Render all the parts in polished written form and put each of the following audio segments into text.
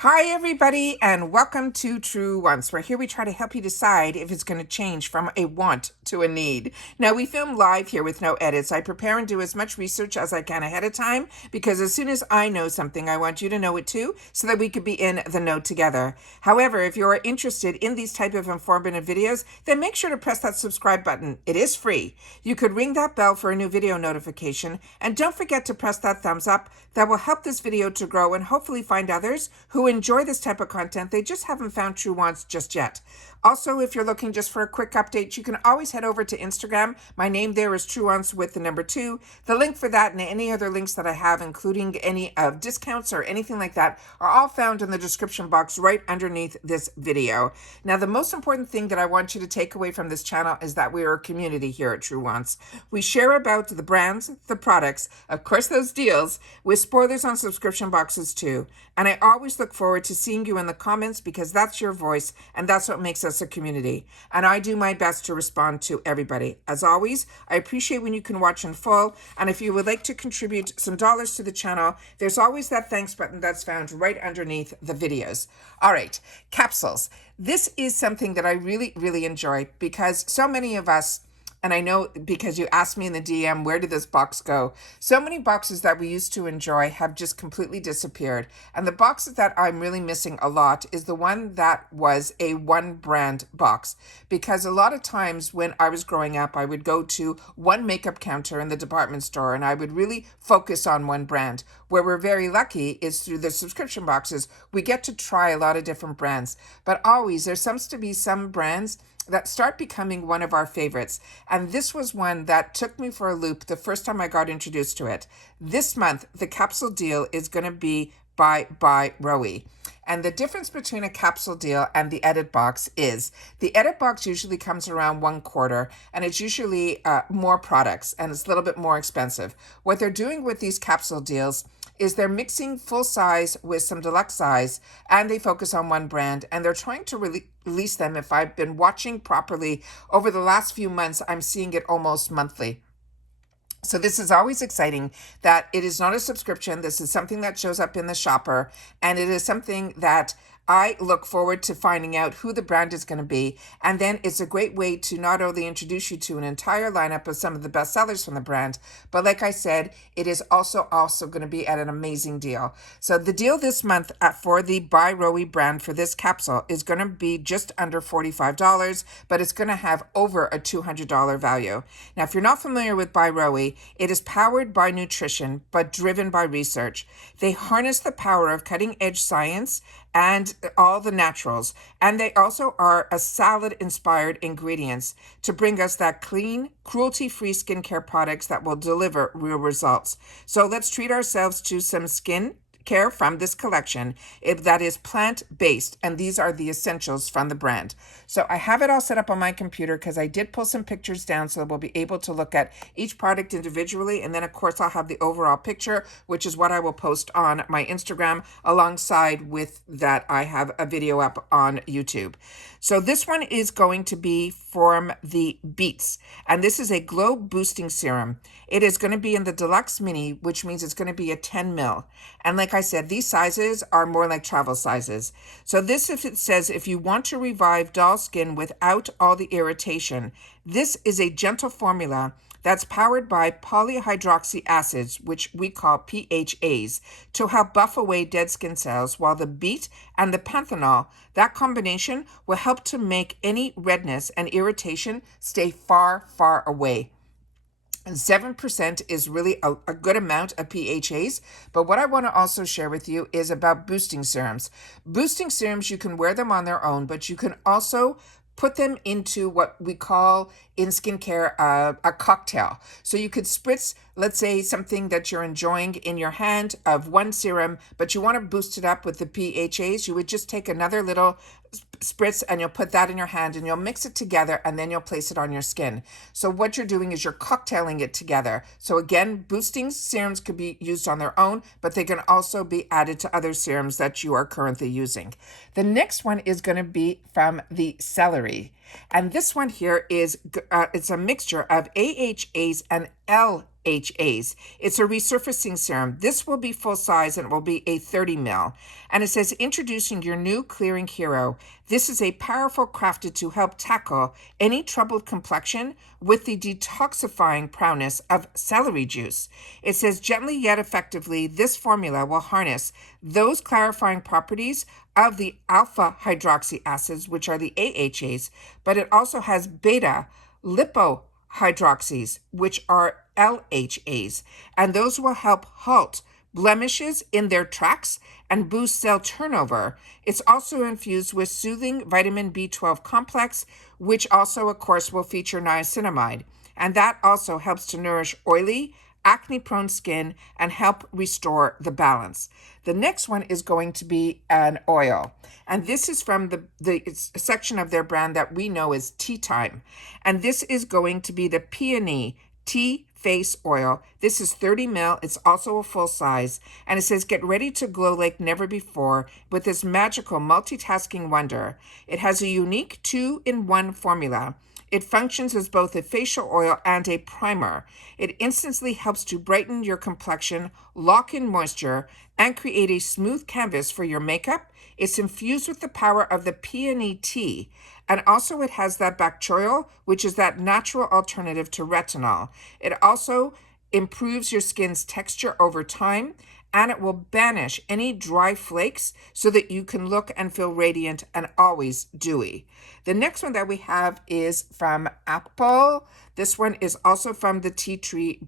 Hi, everybody, and welcome to Truewants, where here we try to help you decide if it's going to change from a want to a need. Now, we film live here with no edits. I prepare and do as much research as I can ahead of time because as soon as I know something, I want you to know it too so that we could be in the know together. However, if you're interested in these type of informative videos, then make sure to press that subscribe button. It is free. You could ring that bell for a new video notification, and don't forget to press that thumbs up. That will help this video to grow and hopefully find others who enjoy this type of content. They just haven't found Truewants just yet. Also, if you're looking just for a quick update, you can always head over to Instagram. My name there is Truewants with the number 2. The link for that and any other links that I have, including any of discounts or anything like that, are all found in the description box right underneath this video. Now, the most important thing that I want you to take away from this channel is that we are a community here at Truewants. We share about the brands, the products, of course those deals, with spoilers on subscription boxes too. And I always look forward to seeing you in the comments because that's your voice and that's what makes us a community. And I do my best to respond to everybody. As always, I appreciate when you can watch in full. And if you would like to contribute some dollars to the channel, there's always that thanks button that's found right underneath the videos. All right, capsules. This is something that I really enjoy because so many of us, and I know because you asked me in the DM, where did this box go? So many boxes that we used to enjoy have just completely disappeared. And the boxes that I'm really missing a lot is the one that was a one brand box. Because a lot of times when I was growing up, I would go to one makeup counter in the department store and I would really focus on one brand. Where we're very lucky is through the subscription boxes, we get to try a lot of different brands. But always, there seems to be some brands that start becoming one of our favorites. And this was one that took me for a loop the first time I got introduced to it. This month, the capsule deal is going to be by Rowie. And the difference between a capsule deal and the edit box is the edit box usually comes around 1/4 and it's usually more products and it's a little bit more expensive. What they're doing with these capsule deals is they're mixing full size with some deluxe size and they focus on one brand and they're trying to release them. If I've been watching properly over the last few months, I'm seeing it almost monthly. So this is always exciting that it is not a subscription. This is something that shows up in the shopper and it is something that I look forward to finding out who the brand is going to be. And then it's a great way to not only introduce you to an entire lineup of some of the best sellers from the brand, but like I said, it is also going to be at an amazing deal. So the deal this month for the By Rowie brand for this capsule is going to be just under $45, but it's going to have over a $200 value. Now, if you're not familiar with By Rowie, it is powered by nutrition, but driven by research. They harness the power of cutting-edge science and all the naturals. And they also are a salad-inspired ingredients to bring us that clean, cruelty-free skincare products that will deliver real results. So let's treat ourselves to some skin care from this collection that is plant-based, and these are the essentials from the brand. So I have it all set up on my computer because I did pull some pictures down so that we'll be able to look at each product individually, and then of course I'll have the overall picture, which is what I will post on my Instagram alongside with that I have a video up on YouTube. So this one is going to be from the Beets, and this is a glow boosting serum. It is going to be in the deluxe mini, which means it's going to be a 10 ml. And like I said, these sizes are more like travel sizes. So this, if it says, if you want to revive dull skin without all the irritation, this is a gentle formula that's powered by polyhydroxy acids, which we call PHAs, to help buff away dead skin cells, while the beet and the panthenol, that combination will help to make any redness and irritation stay far away. 7% is really a good amount of PHAs, but what I want to also share with you is about boosting serums. Boosting serums, you can wear them on their own, but you can also put them into what we call in skincare a cocktail. So you could spritz, let's say, something that you're enjoying in your hand of one serum, but you want to boost it up with the PHAs. You would just take another little spritz and you'll put that in your hand and you'll mix it together and then you'll place it on your skin. So what you're doing is you're cocktailing it together. So again, boosting serums could be used on their own, but they can also be added to other serums that you are currently using. The next one is going to be from the celery. And this one here is, it's a mixture of AHAs and LHAs. AHAs. It's a resurfacing serum. This will be full size and it will be a 30 ml. And it says, introducing your new clearing hero. This is a powerful crafted to help tackle any troubled complexion with the detoxifying prowess of celery juice. It says, gently yet effectively, this formula will harness those clarifying properties of the alpha hydroxy acids, which are the AHAs, but it also has beta lipohydroxys, which are LHAs, and those will help halt blemishes in their tracks and boost cell turnover. It's also infused with soothing vitamin B12 complex, which also, of course, will feature niacinamide. And that also helps to nourish oily, acne-prone skin and help restore the balance. The next one is going to be an oil. And this is from the section of their brand that we know as Tea Time. And this is going to be the Peony Tea Face Oil. This is 30 ml. It's also a full size. And it says, get ready to glow like never before with this magical multitasking wonder. It has a unique 2-in-1 formula. It functions as both a facial oil and a primer. It instantly helps to brighten your complexion, lock in moisture, and create a smooth canvas for your makeup. It's infused with the power of the peony tea. And also it has that bacterial, which is that natural alternative to retinol. It also improves your skin's texture over time, and it will banish any dry flakes so that you can look and feel radiant and always dewy. The next one that we have is from Apple. This one is also from the tea tree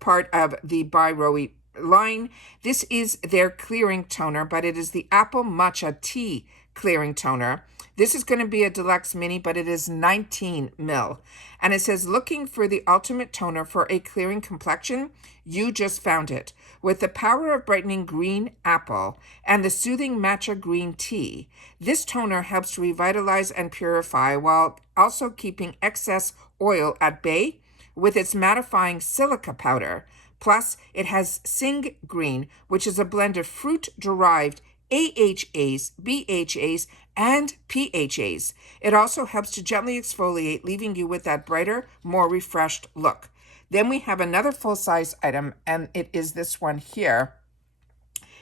part of the By Rowie line. This is their clearing toner, but it is the Apple Matcha Tea Clearing Toner. This is going to be a deluxe mini, but it is 19 ml. And it says, looking for the ultimate toner for a clearing complexion? You just found it. With the power of brightening green apple and the soothing matcha green tea, this toner helps to revitalize and purify while also keeping excess oil at bay with its mattifying silica powder. Plus, it has Sing Green, which is a blend of fruit-derived AHAs, BHAs, and PHAs. It also helps to gently exfoliate, leaving you with that brighter, more refreshed look. Then we have another full-size item, and it is this one here.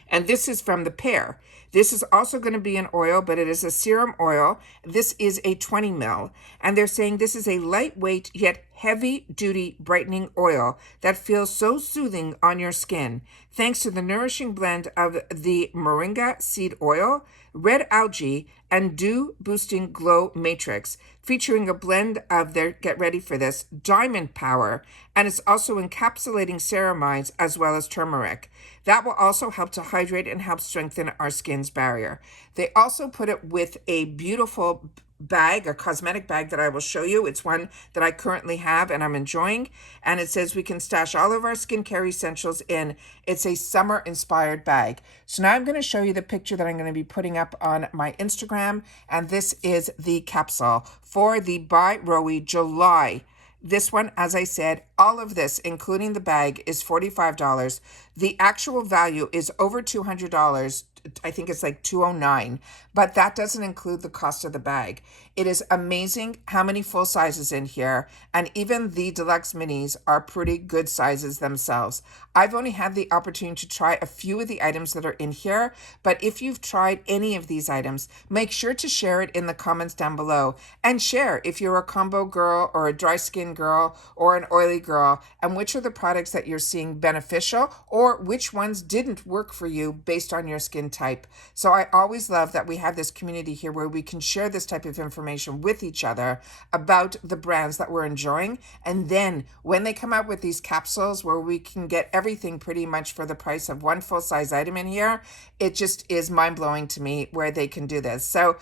And this is from the Pear. This is also going to be an oil, but it is a serum oil. This is a 20 ml. And they're saying this is a lightweight yet heavy-duty brightening oil that feels so soothing on your skin, thanks to the nourishing blend of the moringa seed oil, red algae, and dew-boosting glow matrix, featuring a blend of their, get ready for this, diamond power, and it's also encapsulating ceramides as well as turmeric. That will also help to hydrate and help strengthen our skin's barrier. They also put it with a beautiful bag, a cosmetic bag that I will show you. It's one that I currently have and I'm enjoying. And it says we can stash all of our skincare essentials in. It's a summer inspired bag. So now I'm going to show you the picture that I'm going to be putting up on my Instagram. And this is the capsule for the By Rowie July. This one, as I said, all of this, including the bag, is $45. The actual value is over $200. I think it's like $209, but that doesn't include the cost of the bag. It is amazing how many full sizes in here, and even the deluxe minis are pretty good sizes themselves. I've only had the opportunity to try a few of the items that are in here, but if you've tried any of these items, make sure to share it in the comments down below, and share if you're a combo girl or a dry skin girl or an oily girl, and which are the products that you're seeing beneficial or which ones didn't work for you based on your skin type. So I always love that we have this community here where we can share this type of information with each other about the brands that we're enjoying. And then when they come out with these capsules where we can get everything pretty much for the price of one full-size item in here, it just is mind-blowing to me where they can do this. So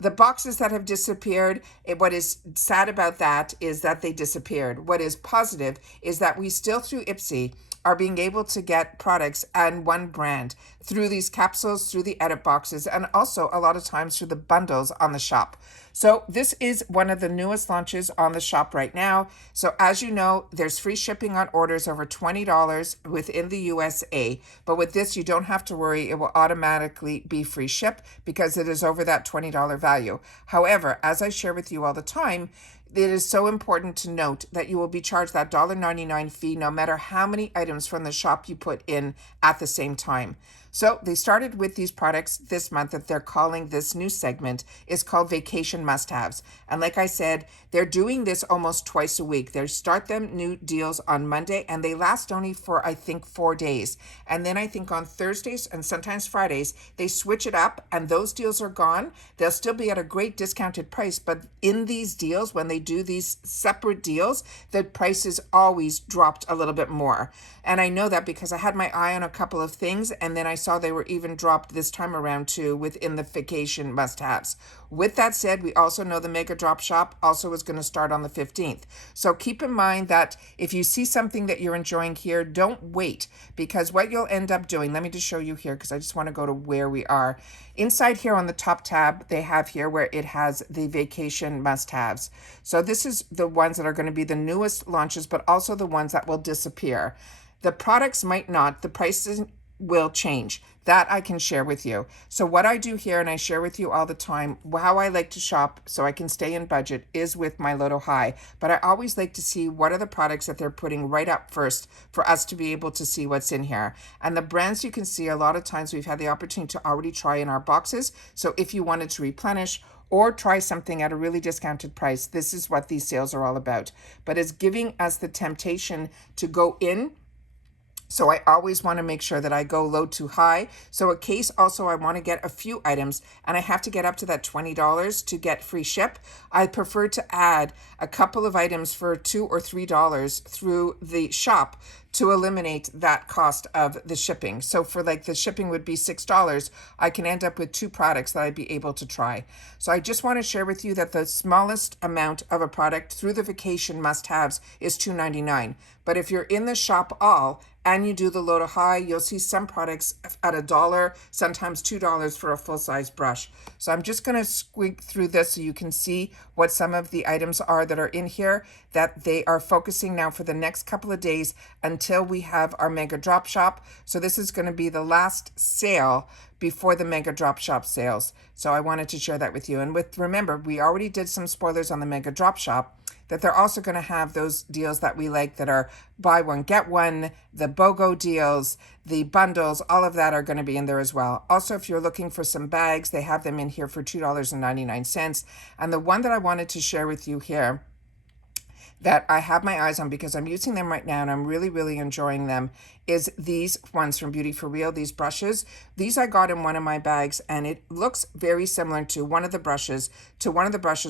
the boxes that have disappeared, what is sad about that is that they disappeared. What is positive is that we still, through IPSY, are being able to get products and one brand through these capsules, through the edit boxes, and also a lot of times through the bundles on the shop. So this is one of the newest launches on the shop right now. So as you know, there's free shipping on orders over $20 within the USA. But with this, you don't have to worry. It will automatically be free ship because it is over that $20 value. However, as I share with you all the time, It is so important to note that you will be charged that $1.99 fee no matter how many items from the shop you put in at the same time. So they started with these products this month that they're calling this new segment is called Vacation Must-Haves. And like I said, they're doing this almost twice a week. They start them new deals on Monday and they last only for, I think, 4 days. And then I think on Thursdays and sometimes Fridays, they switch it up and those deals are gone. They'll still be at a great discounted price, but in these deals, when they do these separate deals, the prices always dropped a little bit more. And I know that because I had my eye on a couple of things and then I saw they were even dropped this time around too within the vacation must-haves. With that said, we also know the Mega Drop Shop also is going to start on the 15th. So keep in mind that if you see something that you're enjoying here, don't wait, because what you'll end up doing, let me just show you here because I just want to go to where we are. Inside here on the top tab, they have here where it has the vacation must-haves. So this is the ones that are going to be the newest launches, but also the ones that will disappear. The products might not, the prices will change. That I can share with you. So what I do here, and I share with you all the time, how I like to shop so I can stay in budget is with my Lotto High. But I always like to see what are the products that they're putting right up first for us to be able to see what's in here. And the brands you can see, a lot of times we've had the opportunity to already try in our boxes. So if you wanted to replenish or try something at a really discounted price, this is what these sales are all about. But it's giving us the temptation to go in. So I always want to make sure that I go low to high. So in case also I want to get a few items and I have to get up to that $20 to get free ship, I prefer to add a couple of items for $2 or $3 through the shop to eliminate that cost of the shipping. So for like the shipping would be $6, I can end up with 2 products that I'd be able to try. So I just want to share with you that the smallest amount of a product through the vacation must-haves is $2.99. But if you're in the shop all and you do the Lotto High, you'll see some products at $1, sometimes $2 for a full-size brush. So I'm just going to squeak through this so you can see what some of the items are that are in here that they are focusing now for the next couple of days until we have our Mega Drop Shop. So this is going to be the last sale before the Mega Drop Shop sales. So I wanted to share that with you. And remember, we already did some spoilers on the Mega Drop Shop, that they're also going to have those deals that we like that are buy one, get one, the BOGO deals, the bundles, all of that are going to be in there as well. Also, if you're looking for some bags, they have them in here for $2.99. And the one that I wanted to share with you here that I have my eyes on because I'm using them right now and I'm really, really enjoying them is these ones from Beauty For Real, these brushes. These I got in one of my bags and it looks very similar to one of the brushes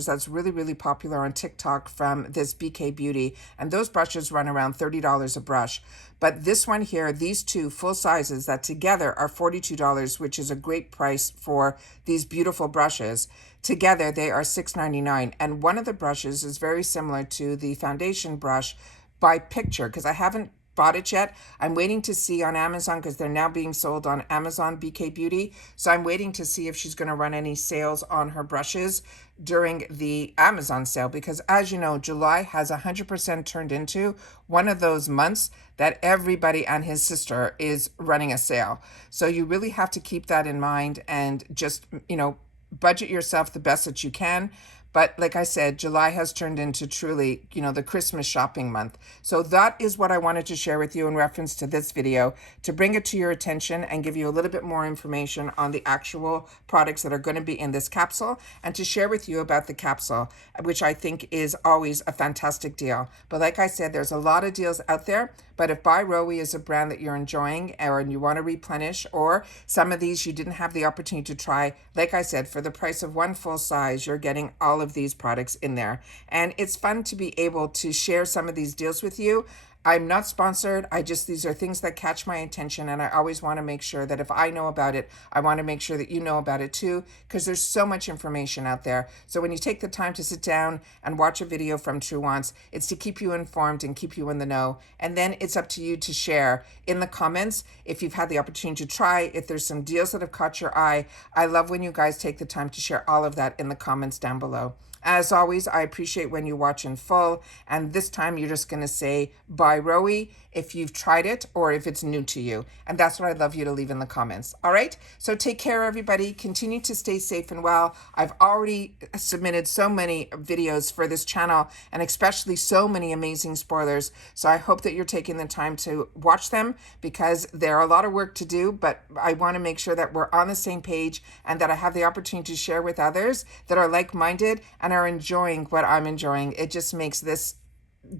that's really, really popular on TikTok from this BK Beauty. And those brushes run around $30 a brush. But this one here, these two full sizes that together are $42, which is a great price for these beautiful brushes. Together, they are $6.99. And one of the brushes is very similar to the foundation brush by picture because I haven't bought it yet. I'm waiting to see on Amazon because they're now being sold on Amazon BK Beauty. So I'm waiting to see if she's going to run any sales on her brushes during the Amazon sale because as you know, July has 100% turned into one of those months that everybody and his sister is running a sale. So you really have to keep that in mind and just, budget yourself the best that you can. But like I said, July has turned into truly, the Christmas shopping month. So that is what I wanted to share with you in reference to this video, to bring it to your attention and give you a little bit more information on the actual products that are going to be in this capsule and to share with you about the capsule, which I think is always a fantastic deal. But like I said, there's a lot of deals out there. But if By Roe is a brand that you're enjoying or you want to replenish, or some of these you didn't have the opportunity to try, like I said, for the price of one full size, you're getting all of these products in there. And it's fun to be able to share some of these deals with you. I'm not sponsored. These are things that catch my attention. And I always want to make sure that if I know about it, I want to make sure that you know about it too, because there's so much information out there. So when you take the time to sit down and watch a video from Truewants, it's to keep you informed and keep you in the know. And then it's up to you to share in the comments if you've had the opportunity to try, if there's some deals that have caught your eye. I love when you guys take the time to share all of that in the comments down below. As always, I appreciate when you watch in full, and this time you're just going to say bye, Rowie, if you've tried it or if it's new to you. And that's what I'd love you to leave in the comments. All right? So take care, everybody. Continue to stay safe and well. I've already submitted so many videos for this channel, and especially so many amazing spoilers. So I hope that you're taking the time to watch them, because there are a lot of work to do, but I want to make sure that we're on the same page and that I have the opportunity to share with others that are like-minded and are enjoying what I'm enjoying. It just makes this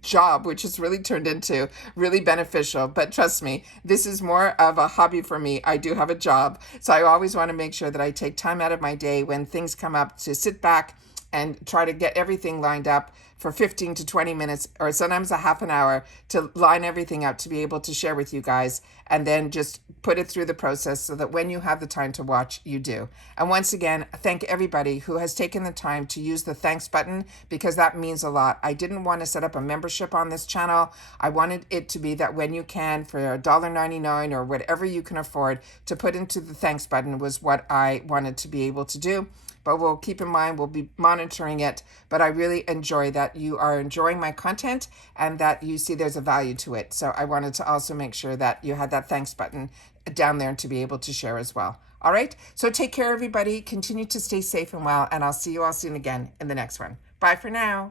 job, which has really turned into really beneficial. But trust me, this is more of a hobby for me. I do have a job. So I always want to make sure that I take time out of my day when things come up to sit back and try to get everything lined up for 15 to 20 minutes, or sometimes a half an hour, to line everything up to be able to share with you guys, and then just put it through the process so that when you have the time to watch, you do. And once again, thank everybody who has taken the time to use the thanks button, because that means a lot. I didn't want to set up a membership on this channel. I wanted it to be that when you can, for $1.99 or whatever you can afford, to put into the thanks button was what I wanted to be able to do. But we'll keep in mind, we'll be monitoring it. But I really enjoy that you are enjoying my content and that you see there's a value to it. So I wanted to also make sure that you had that thanks button down there to be able to share as well. All right. So take care, everybody. Continue to stay safe and well. And I'll see you all soon again in the next one. Bye for now.